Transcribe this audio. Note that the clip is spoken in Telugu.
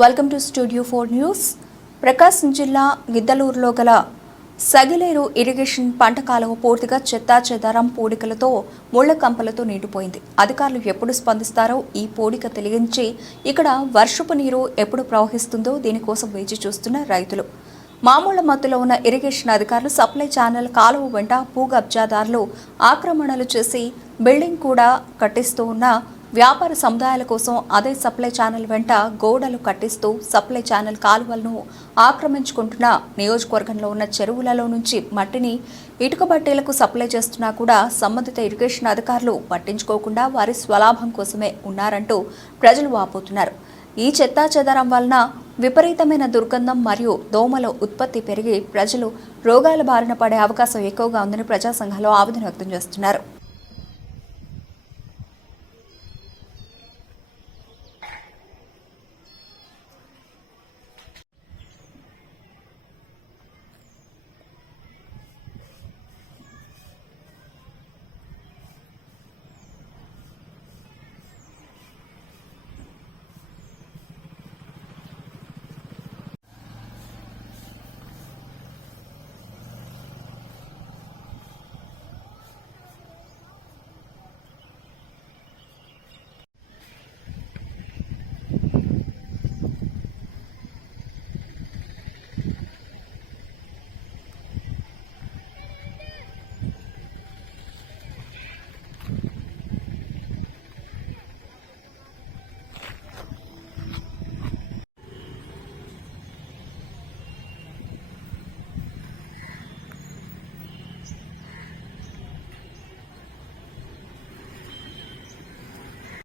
Welcome to studio 4 news. Prakasam జిల్లా గిద్దలూరులో గల సగిలేరు ఇరిగేషన్ పంట కాలువ పూర్తిగా చెత్తాచెదారం పూడికలతో ముళ్ల కంపలతో నిండిపోయింది. అధికారులు ఎప్పుడు స్పందిస్తారో ఈ పూడిక తెలియించి ఇక్కడ వర్షపు నీరు ఎప్పుడు ప్రవహిస్తుందో దీనికోసం వేచి చూస్తున్న రైతులు. మామూళ్ల మత్తులో ఉన్న ఇరిగేషన్ అధికారులు సప్లై ఛానల్ కాలువ వెంట భూ కబ్జాదారులు ఆక్రమణలు చేసి బిల్డింగ్ కూడా కట్టిస్తూ ఉన్న వ్యాపార సముదాయాల కోసం అదే సప్లై ఛానల్ వెంట గోడలు కట్టిస్తూ సప్లై ఛానల్ కాలువలను ఆక్రమించుకుంటున్న నియోజకవర్గంలో ఉన్న చెరువులలో నుంచి మట్టిని ఇటుక బట్టీలకు సప్లై చేస్తున్నా కూడా సంబంధిత ఇరిగేషన్ అధికారులు పట్టించుకోకుండా వారి స్వలాభం కోసమే ఉన్నారంటూ ప్రజలు వాపోతున్నారు. ఈ చెత్తాచెదారం వలన విపరీతమైన దుర్గంధం మరియు దోమల ఉత్పత్తి పెరిగి ప్రజలు రోగాల బారిన పడే అవకాశం ఎక్కువగా ఉందని ప్రజా సంఘాలు ఆవేదన వ్యక్తం చేస్తున్నారు.